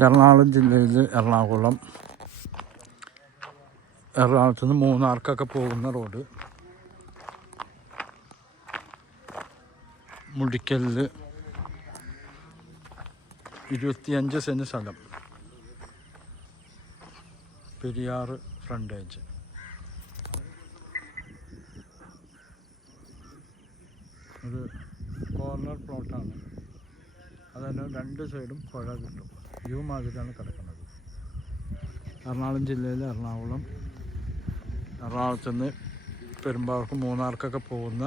എറണാകുളം ജില്ലയിൽ എറണാകുളത്ത് നിന്ന് മൂന്നാർക്കൊക്കെ പോകുന്ന റോഡ്. മുടിക്കലിൽ 25 സെൻറ്റ് സ്ഥലം, പെരിയാർ ഫ്രണ്ടേജ്. ഒരു കോർണർ പ്ലോട്ടാണ്. അതന്നെ 2 സൈഡും പുഴ കിട്ടും. വ്യൂ മാതിരിയാണ് കിടക്കുന്നത്. എറണാകുളം ജില്ലയിൽ എറണാകുളത്ത് നിന്ന് പെരുമ്പാവൂർക്ക് മൂന്നാർക്കൊക്കെ പോകുന്ന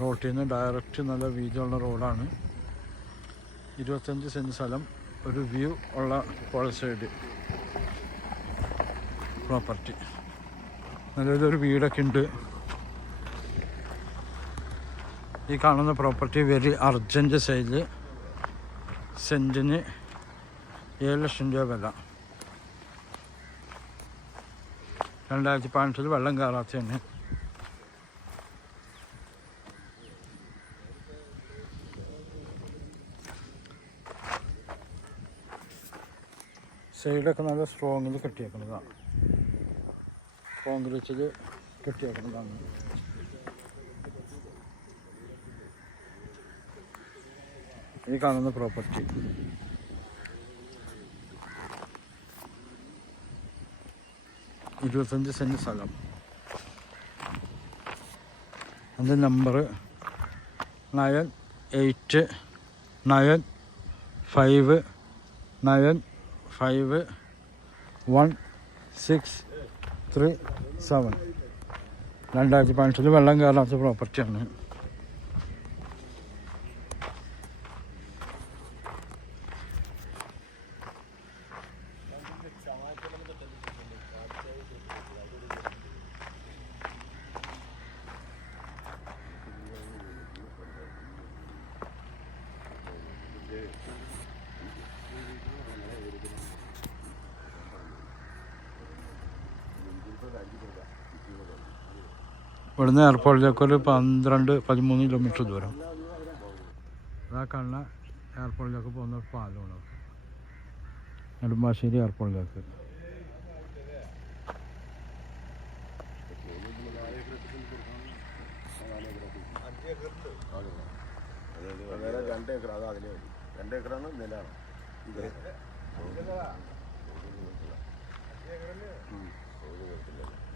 റോട്ടിൽ നിന്ന് ഡയറക്റ്റ് നല്ല വീതിയുള്ള റോഡാണ്. 25 സെൻറ്റ് സ്ഥലം, ഒരു വ്യൂ ഉള്ള പുഴ സൈഡ് പ്രോപ്പർട്ടി. നല്ലൊരു വീടൊക്കെ ഉണ്ട്. ഈ കാണുന്ന പ്രോപ്പർട്ടി വെരി അർജൻറ്റ് സെയിൽ. സെൻറ്റിന് 7 ലക്ഷം രൂപ വില. 2015 വെള്ളം കയറാത്തതാണ്. സൈഡൊക്കെ നല്ല സ്ട്രോങ്ങിൽ കെട്ടിയേക്കുന്നതാണ്. കോൺക്രീറ്റിൽ കെട്ടിയേക്കുന്നതാണ്. ഈ കാണുന്ന പ്രോപ്പർട്ടി 25 സെൻറ്റ് സ്ഥലം. അതിൻ്റെ നമ്പർ 9895951637. 2015 വെള്ളം കയറാത്ത പ്രോപ്പർട്ടിയാണ്. ഇവിടുന്ന് എയർപോർട്ടിലേക്ക് ഒരു 12-13 കിലോമീറ്റർ ദൂരം. അതാ കാണുന്ന എയർപോർട്ടിലേക്ക് പോകുന്ന പാലമാണ്, നെടുമ്പാശ്ശേരി എയർപോർട്ടിലേക്ക്. അതായത് 2 ഏക്കർ, അത് അതിലെ 2 ഏക്കറാണ് നിലാണ്.